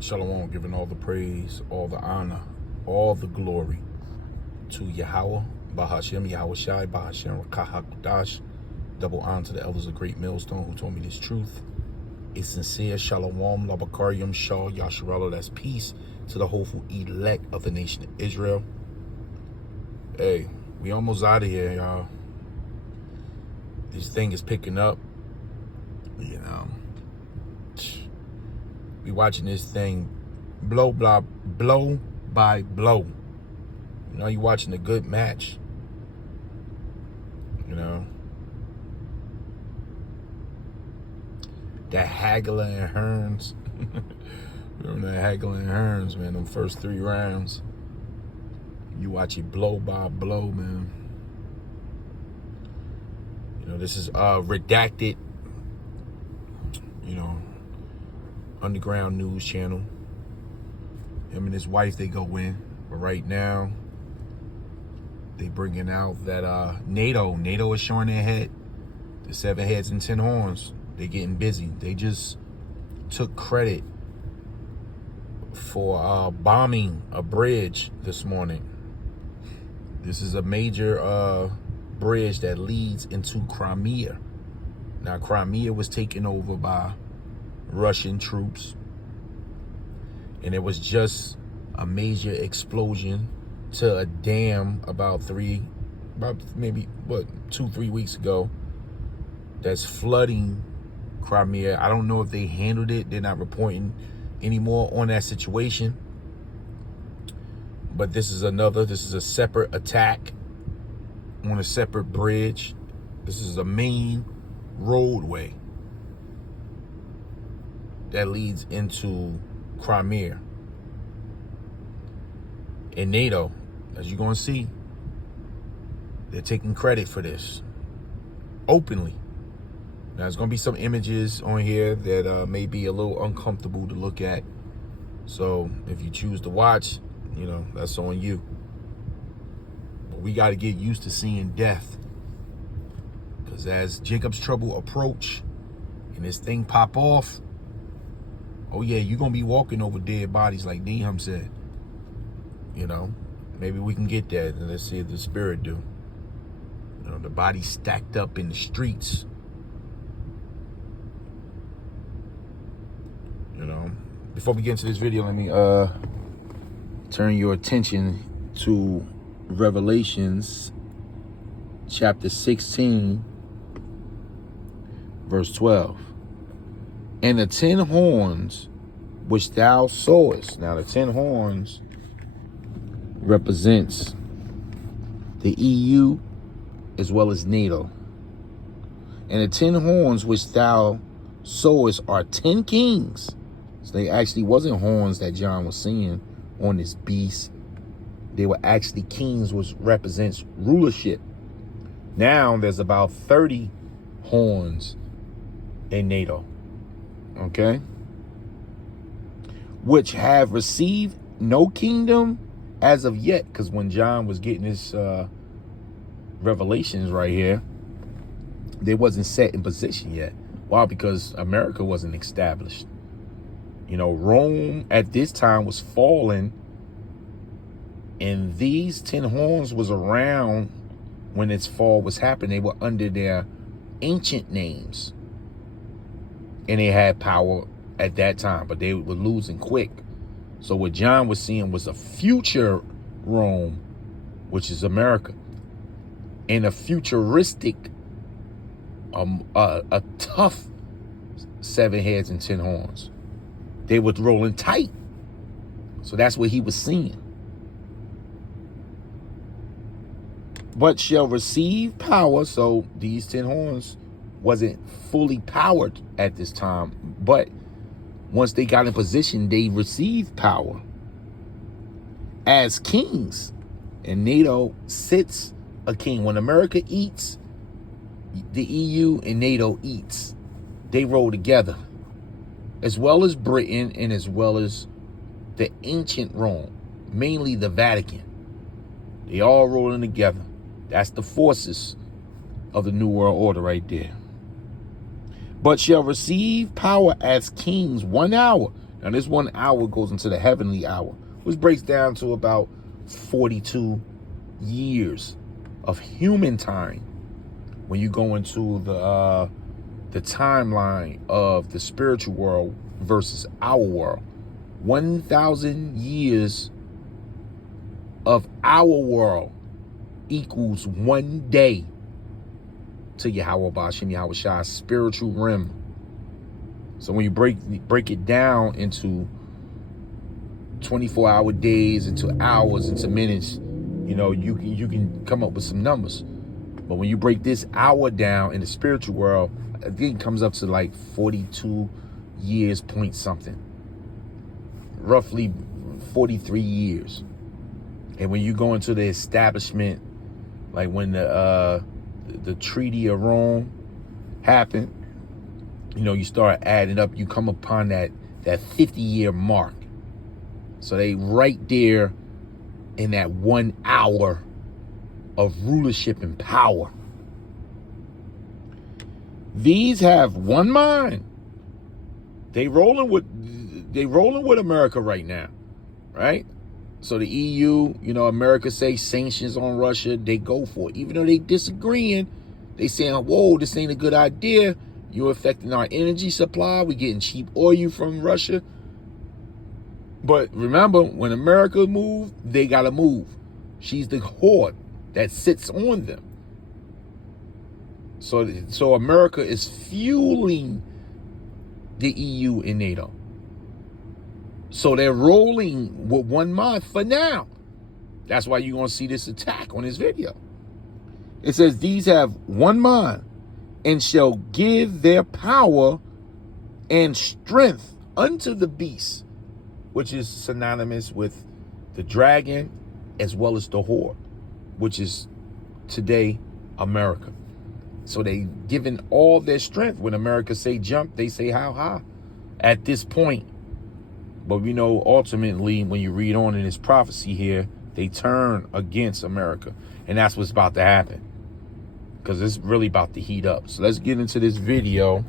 Shalom, giving all the praise, all the honor, all the glory to Yahweh, Bahashem, Yahweh Shai, Bahashem, Rakahakudash. Double honor to the elders of Great Millstone who told me this truth. A sincere Shalom, Labakaryam, Shah, Yasharallah, that's peace to the hopeful elect of the nation of Israel. Hey, we almost out of here, y'all. This thing is picking up, you know. We watching this thing blow by blow. You know, you watching a good match. You know. That Hagler and Hearns. Remember that Hagler and Hearns, man, them first 3 rounds. You watch it blow by blow, man. You know, this is redacted, you know, underground news channel. Him and his wife, they go in. But right now, they bringing out that NATO is showing their head. The 7 heads and 10 horns. They getting busy. They just took credit for bombing a bridge this morning. This is a major bridge that leads into Crimea. Now, Crimea was taken over by Russian troops, and it was just a major explosion to a dam about 2-3 weeks ago that's flooding Crimea. I don't know if they handled it. They're not reporting anymore on that situation, but this is a separate attack on a separate bridge. This is a main roadway that leads into Crimea. And NATO, as you're going to see, they're taking credit for this openly. Now, there's going to be some images on here that may be a little uncomfortable to look at. So if you choose to watch, you know, that's on you. But we got to get used to seeing death. Because as Jacob's trouble approach and this thing pop off, oh yeah, you're going to be walking over dead bodies like Nehum said. You know, maybe we can get that, and let's see if the spirit do. You know, the bodies stacked up in the streets. You know, before we get into this video, let me turn your attention to Revelations chapter 16, verse 12. And the 10 horns which thou sawest. Now the 10 horns represents the EU as well as NATO. And the 10 horns which thou sawest are 10 kings. So they actually wasn't horns that John was seeing on this beast. They were actually kings, which represents rulership. Now there's about 30 horns in NATO. Okay? Which have received no kingdom as of yet. Because when John was getting his revelations right here, they wasn't set in position yet. Why? Because America wasn't established. You know, Rome at this time was falling, and these 10 horns was around when its fall was happening. They were under their ancient names, and they had power at that time, but they were losing quick. So what John was seeing was a future Rome, which is America, and a futuristic, a tough 7 heads and 10 horns. They were rolling tight. So that's what he was seeing. But shall receive power. So these 10 horns wasn't fully powered at this time. But once they got in position, they received power as kings. And NATO sits a king. When America eats, the EU and NATO eats. They roll together. As well as Britain and as well as the ancient Rome, mainly the Vatican. They all rolling together. That's the forces of the New World Order right there. but shall receive power as kings 1 hour. Now, this 1 hour goes into the heavenly hour, which breaks down to about 42 years of human time when you go into the timeline of the spiritual world versus our world. 1,000 years of our world equals 1 day to Yahweh Ba'Shem Yahweh Shai's spiritual realm. So when you break it down into 24-hour days, into hours, into minutes, you know, you can come up with some numbers. But when you break this hour down in the spiritual world, I think it comes up to like 42 years point something. Roughly 43 years. And when you go into the establishment, like when the Treaty of Rome happened, you know, you start adding up, you come upon that 50-year mark. So they right there in that 1 hour of rulership and power. These have one mind. They rolling with America right now, right? So the EU, you know, America say sanctions on Russia, they go for it. Even though they disagreeing, they saying, whoa, this ain't a good idea. You're affecting our energy supply. We're getting cheap oil from Russia. But remember, when America moves, they got to move. She's the horde that sits on them. So America is fueling the EU and NATO. So they're rolling with one mind for now. That's why you're going to see this attack on this video. It says, these have one mind and shall give their power and strength unto the beast, which is synonymous with the dragon as well as the horde, which is today America. So they giving all their strength. When America say jump, they say how high at this point. But we know ultimately when you read on in this prophecy here, they turn against America. And that's what's about to happen, because it's really about to heat up. So let's get into this video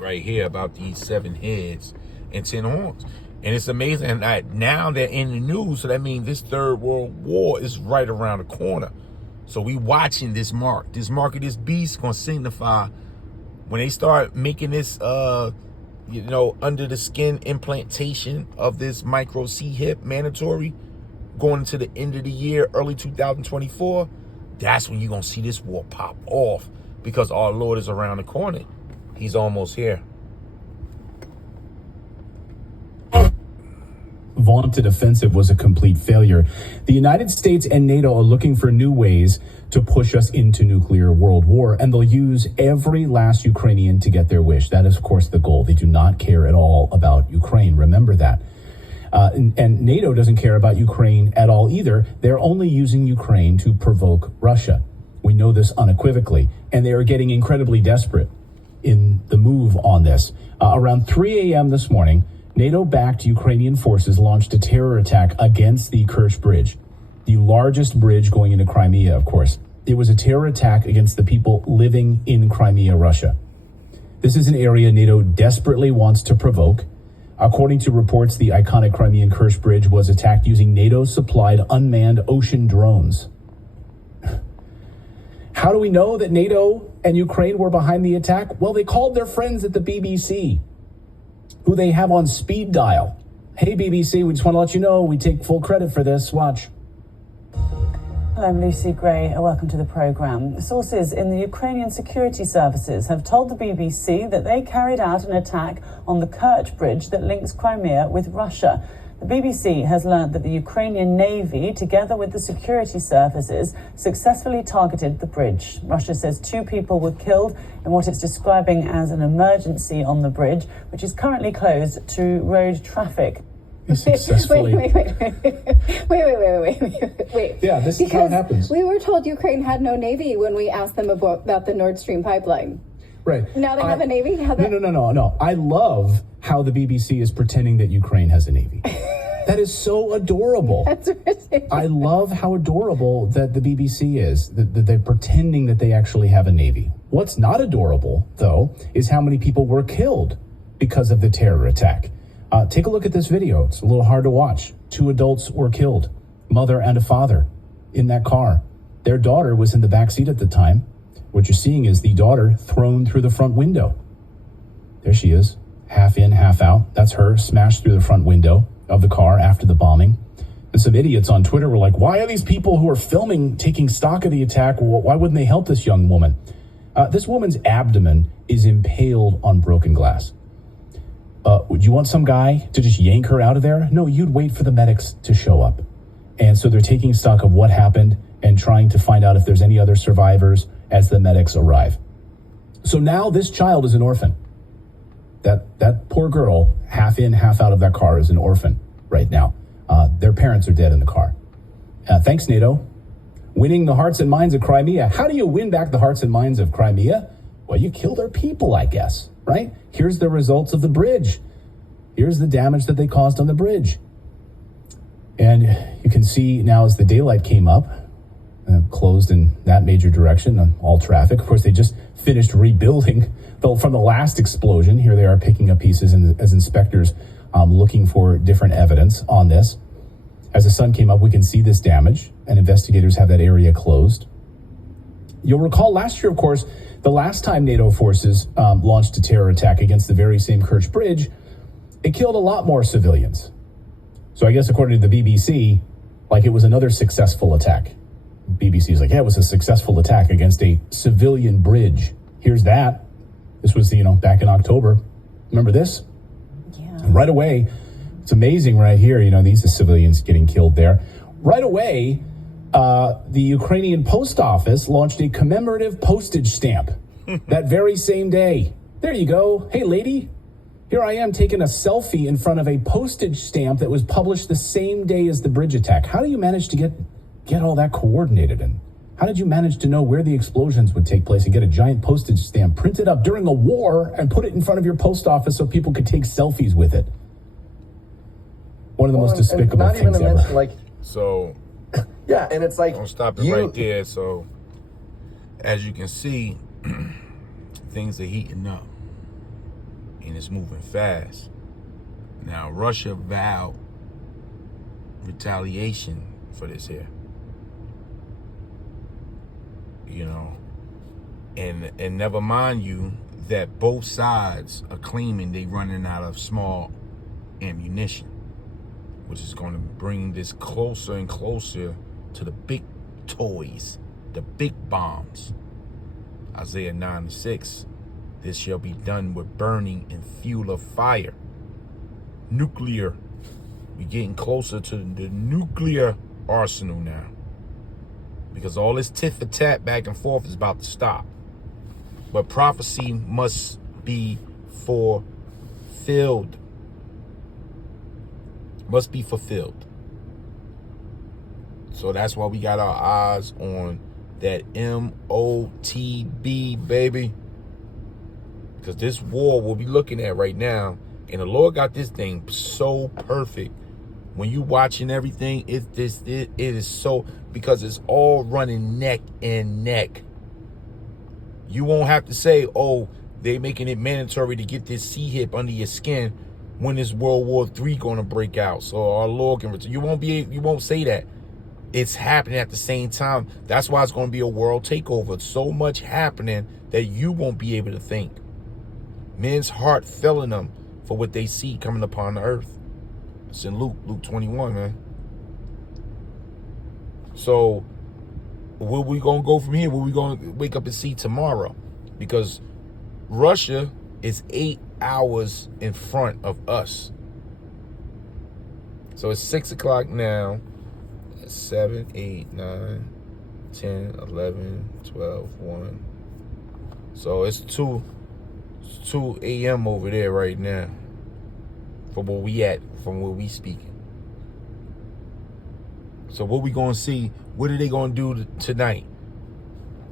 right here about these 7 heads and 10 horns. And it's amazing that now they're in the news. So that means this Third World War is right around the corner. So we watching this mark. This mark of this beast going to signify when they start making this, you know, under the skin implantation of this micro C-hip mandatory going into the end of the year, early 2024. That's when you're going to see this war pop off, because our Lord is around the corner. He's almost here. Vaunted offensive was a complete failure. The United States and NATO are looking for new ways to push us into nuclear world war, and they'll use every last Ukrainian to get their wish. That is, of course, the goal. They do not care at all about Ukraine. Remember that. And NATO doesn't care about Ukraine at all either. They're only using Ukraine to provoke Russia. We know this unequivocally, and they are getting incredibly desperate in the move on this. Around 3 a.m. this morning, NATO-backed Ukrainian forces launched a terror attack against the Kerch Bridge, the largest bridge going into Crimea, of course. It was a terror attack against the people living in Crimea, Russia. This is an area NATO desperately wants to provoke. According to reports, the iconic Crimean Kerch Bridge was attacked using NATO-supplied unmanned ocean drones. How do we know that NATO and Ukraine were behind the attack? Well, they called their friends at the BBC, who they have on speed dial. Hey, BBC, we just want to let you know we take full credit for this. Watch. Hello, I'm Lucy Gray, and welcome to the programme. Sources in the Ukrainian security services have told the BBC that they carried out an attack on the Kerch Bridge that links Crimea with Russia. The BBC has learned that the Ukrainian Navy, together with the security services, successfully targeted the bridge. Russia says 2 people were killed in what it's describing as an emergency on the bridge, which is currently closed to road traffic. Successfully. Wait. Yeah, this is how it happens. We were told Ukraine had no navy when we asked them about the Nord Stream pipeline. Right. Now they have a navy? No. I love how the BBC is pretending that Ukraine has a navy. That is so adorable. That's ridiculous. I love how adorable that the BBC is, that they're pretending that they actually have a navy. What's not adorable, though, is how many people were killed because of the terror attack. Take a look at this video. It's a little hard to watch. 2 adults were killed, mother and a father in that car. Their daughter was in the back seat at the time. What you're seeing is the daughter thrown through the front window. There she is, half in, half out. That's her smashed through the front window of the car after the bombing. And some idiots on Twitter were like, why are these people who are filming taking stock of the attack? Why wouldn't they help this young woman? This woman's abdomen is impaled on broken glass. Would you want some guy to just yank her out of there? No, you'd wait for the medics to show up. And so they're taking stock of what happened and trying to find out if there's any other survivors as the medics arrive. So now this child is an orphan. That poor girl, half in, half out of that car, is an orphan right now. Their parents are dead in the car. Thanks, NATO. Winning the hearts and minds of Crimea. How do you win back the hearts and minds of Crimea? Well, you kill their people, I guess, right? Here's the results of the bridge. Here's the damage that they caused on the bridge. And you can see now as the daylight came up, closed in that major direction on all traffic. Of course, they just finished rebuilding from the last explosion. Here they are picking up pieces as inspectors looking for different evidence on this. As the sun came up, we can see this damage, and investigators have that area closed. You'll recall last year, of course, the last time NATO forces launched a terror attack against the very same Kerch Bridge, it killed a lot more civilians. So I guess according to the BBC, like it was another successful attack. BBC is like, yeah, it was a successful attack against a civilian bridge. Here's that. This was, back in October. Remember this? Yeah. And right away, it's amazing right here, these are civilians getting killed there. Right away, the Ukrainian post office launched a commemorative postage stamp that very same day. There you go. Hey, lady, here I am taking a selfie in front of a postage stamp that was published the same day as the bridge attack. How do you manage to get all that coordinated? And how did you manage to know where the explosions would take place and get a giant postage stamp printed up during a war and put it in front of your post office so people could take selfies with it? One of the most despicable things ever. So, yeah, and it's like... I'll stop it right there. So, as you can see, things are heating up. And it's moving fast. Now, Russia vowed retaliation for this here. And never mind you that both sides are claiming they running out of small ammunition, which is going to bring this closer and closer to the big toys, the big bombs. Isaiah 9:6. This shall be done with burning and fuel of fire. Nuclear. We're getting closer to the nuclear arsenal now. Because all this tit for tat back and forth is about to stop. But prophecy must be fulfilled. Must be fulfilled. So that's why we got our eyes on that MOTB, baby. Because this war we'll be looking at right now, and the Lord got this thing so perfect. When you watching everything, it is so, because it's all running neck and neck. You won't have to say, oh, they making it mandatory to get this C-hip under your skin when is World War III going to break out. So our Lord can return. You won't say that. It's happening at the same time. That's why it's going to be a world takeover. So much happening that you won't be able to think. Men's heart failing them for what they see coming upon the earth. It's in Luke 21, man. So where we going to go from here? Where we going to wake up and see tomorrow? Because Russia is 8 hours in front of us. So it's 6 o'clock now. 7, 8, 9, 10, 11, 12, 1. So it's 2 a.m. over there right now. From where we at, from where we speaking. So what we going to see, what are they going to do tonight?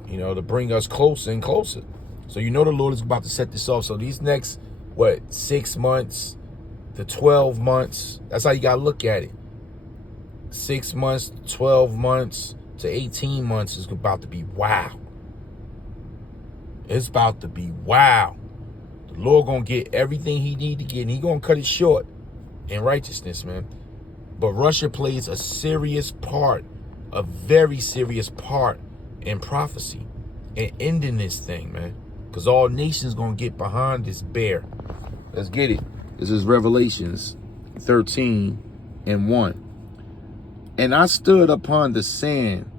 To bring us closer and closer. So the Lord is about to set this off. So these next, 6 months to 12 months, that's how you got to look at it. 6 months, 12 months to 18 months is about to be wow. It's about to be wow. The Lord going to get everything he need to get, and he going to cut it short. and righteousness, man. But Russia plays a serious part, a very serious part in prophecy and ending this thing, man. Because all nations going to get behind this bear. Let's get it. This is Revelations 13:1. And I stood upon the sand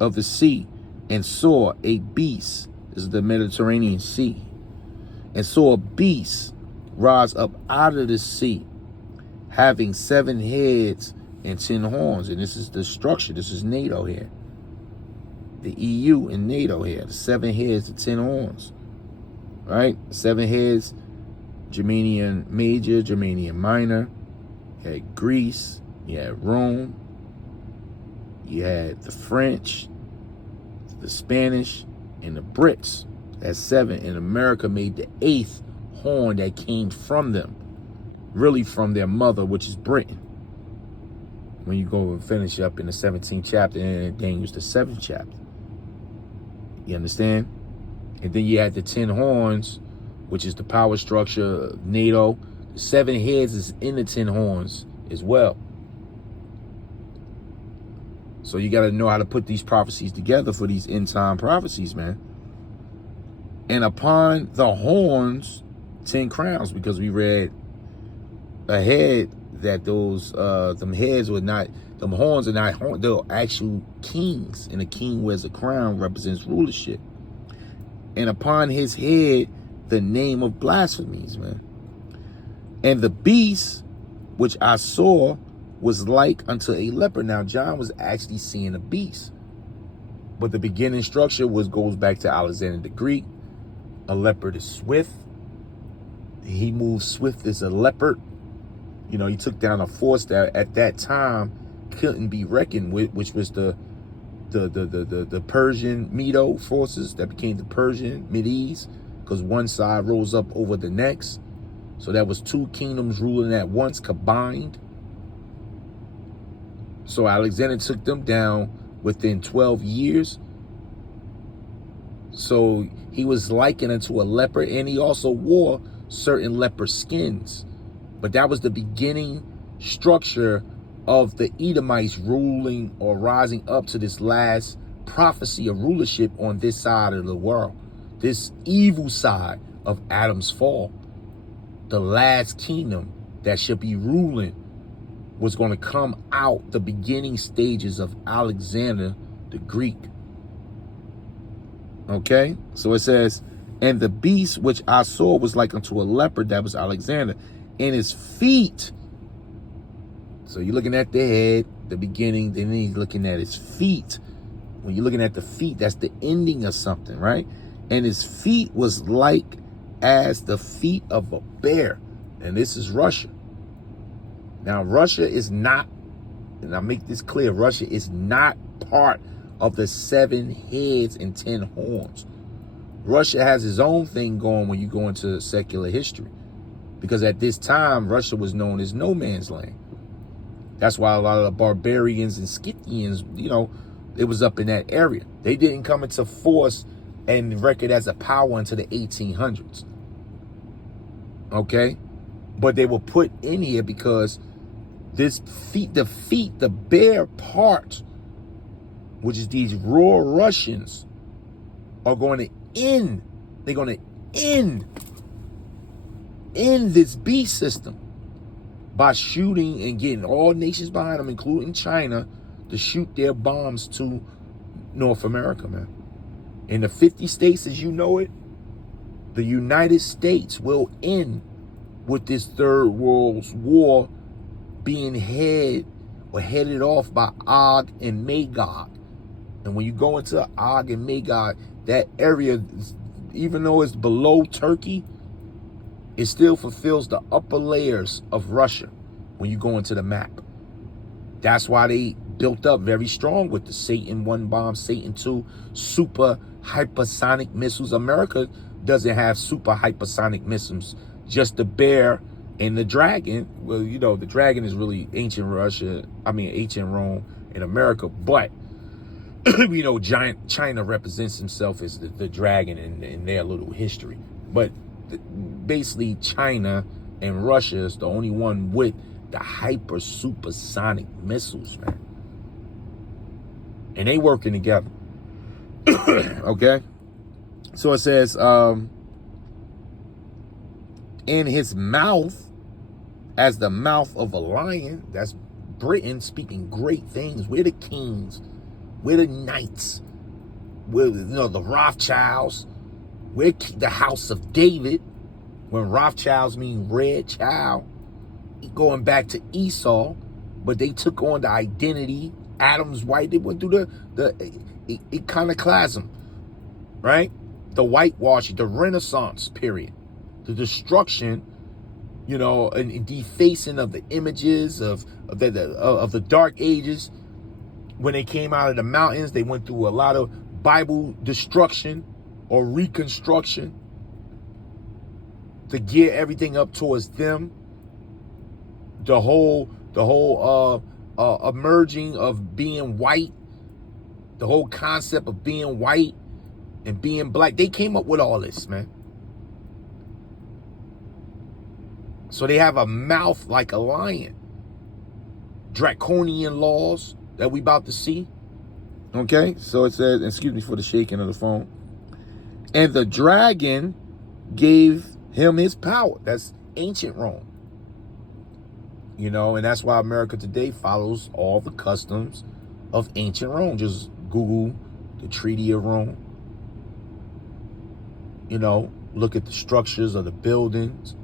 of the sea and saw a beast. This is the Mediterranean Sea. And saw a beast rise up out of the sea, having 7 heads and 10 horns. And this is the structure. This is NATO here. The EU and NATO here. The 7 heads and 10 horns. Right? 7 heads, Germanian Major, Germanian Minor. You had Greece. You had Rome. You had the French, the Spanish, and the Brits. That's 7. And America made the 8th horn that came from them. Really from their mother, which is Britain. When you go and finish up in the 17th chapter, and Daniel's the 7th chapter. You understand? And then you had the 10 horns, which is the power structure of NATO. The 7 heads is in the 10 horns as well. So you got to know how to put these prophecies together for these end time prophecies, man. And upon the horns, 10 crowns, because we read ahead that those them heads were not, them horns are not horns, they're actual kings, and a king wears a crown, represents rulership. And upon his head the name of blasphemies, man. And the beast which I saw was like unto a leopard. Now John was actually seeing a beast, but the beginning structure goes back to Alexander the Greek. A leopard is swift. He moves swift as a leopard. You know, he took down a force that at that time couldn't be reckoned with, which was the Persian Medo forces that became the Persian Medes, because one side rose up over the next. So that was 2 kingdoms ruling at once, combined. So Alexander took them down within 12 years. So he was likened unto a leopard, and he also wore certain leopard skins. But that was the beginning structure of the Edomites ruling or rising up to this last prophecy of rulership on this side of the world. This evil side of Adam's fall. The last kingdom that should be ruling was going to come out the beginning stages of Alexander the Greek. Okay, so it says, and the beast which I saw was like unto a leopard, that was Alexander, and his feet. So you're looking at the head, the beginning, then he's looking at his feet. When you're looking at the feet, that's the ending of something, right? And his feet was like as the feet of a bear. And this is Russia. Now, Russia is not, and I make this clear, Russia is not part of the 7 heads and 10 horns. Russia has its own thing going when you go into secular history. Because at this time, Russia was known as no man's land. That's why a lot of the barbarians and Scythians, you know, it was up in that area. They didn't come into force and record as a power until the 1800s. Okay? But they were put in here because this the bear part, which is these raw Russians, are going to end. They're going to end this beast system by shooting and getting all nations behind them, including China, to shoot their bombs to North America, man. In the 50 states as you know it, the United States will end with this Third World War being headed off by Og and Magog. And when you go into Og and Magog, that area, even though it's below Turkey, it still fulfills the upper layers of Russia when you go into the map. That's why they built up very strong with the Satan 1 bomb, Satan 2, super hypersonic missiles. America doesn't have super hypersonic missiles, just the bear and the dragon. Well, you know, the dragon is really ancient Rome in America, but you know, China represents himself as the dragon in their little history. But basically China and Russia is the only one with the hyper supersonic missiles, man. And they working together. Okay? So it says, in his mouth, as the mouth of a lion, that's Britain speaking great things. We're the kings. We're the knights. We're, the Rothschilds. We're the house of David. When Rothschilds mean red child, going back to Esau, but they took on the identity. Adam's white. They went through the iconoclasm, right? The whitewashing, the Renaissance period, the destruction, and defacing of the images of the Dark Ages. When they came out of the mountains, they went through a lot of Bible destruction or reconstruction to gear everything up towards them. The whole emerging of being white, the whole concept of being white and being black. They came up with all this, man. So they have a mouth like a lion. Draconian laws that we about to see. Okay, so it says, excuse me for the shaking of the phone. And the dragon gave him his power. That's ancient Rome. And that's why America today follows all the customs of ancient Rome. Just Google the Treaty of Rome. Look at the structures of the buildings.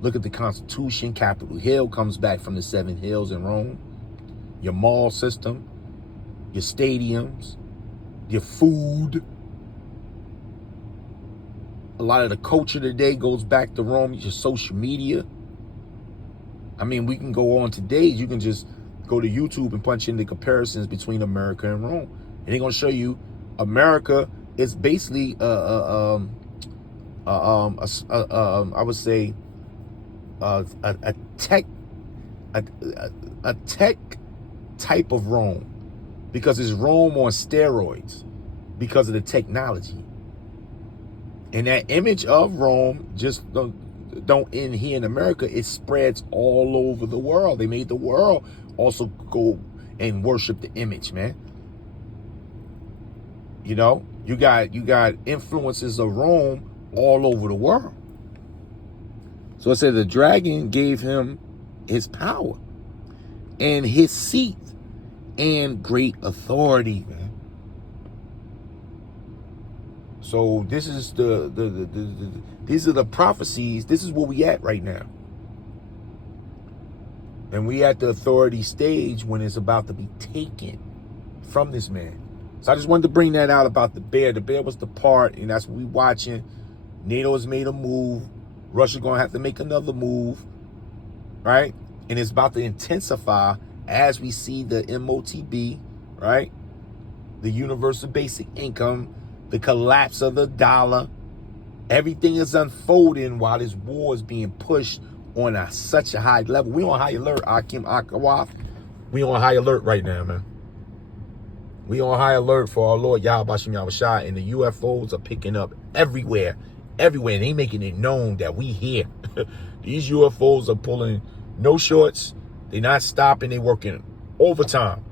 Look at the Constitution. Capitol Hill comes back from the 7 hills in Rome. Your mall system, your stadiums, your food. A lot of the culture today goes back to Rome. Your social media. I mean, we can go on today. You can just go to YouTube and punch in the comparisons between America and Rome. And they're going to show you America is basically, I would say, a tech type of Rome, because it's Rome on steroids because of the technology. And that image of Rome just don't end here in America. It spreads all over the world. They made the world also go and worship the image, man. You got influences of Rome all over the world. So it said the dragon gave him his power and his seat and great authority, man. So this is these are the prophecies. This is where we at right now. And we at the authority stage when it's about to be taken from this man. So I just wanted to bring that out about the bear. The bear was the part, and that's what we watching. NATO has made a move. Russia's going to have to make another move, right? And it's about to intensify as we see the MOTB, right? The universal basic income, the collapse of the dollar. Everything is unfolding while this war is being pushed on such a high level. We on high alert, Akim Akawaf. We on high alert right now, man. We on high alert for our Lord Yahweh Bashem Yahushua, and the UFOs are picking up everywhere. And they making it known that we here. These UFOs are pulling no shorts. They're not stopping. They're working overtime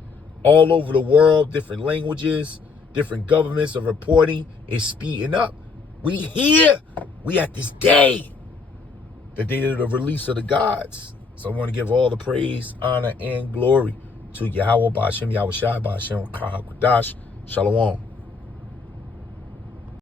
all over the world. Different languages, different governments are reporting. It's speeding up. We here. We at this day. The day of the release of the gods. So I want to give all the praise, honor, and glory to Yahweh Bashem Yahushua Bashem Kahakadash. Shalom.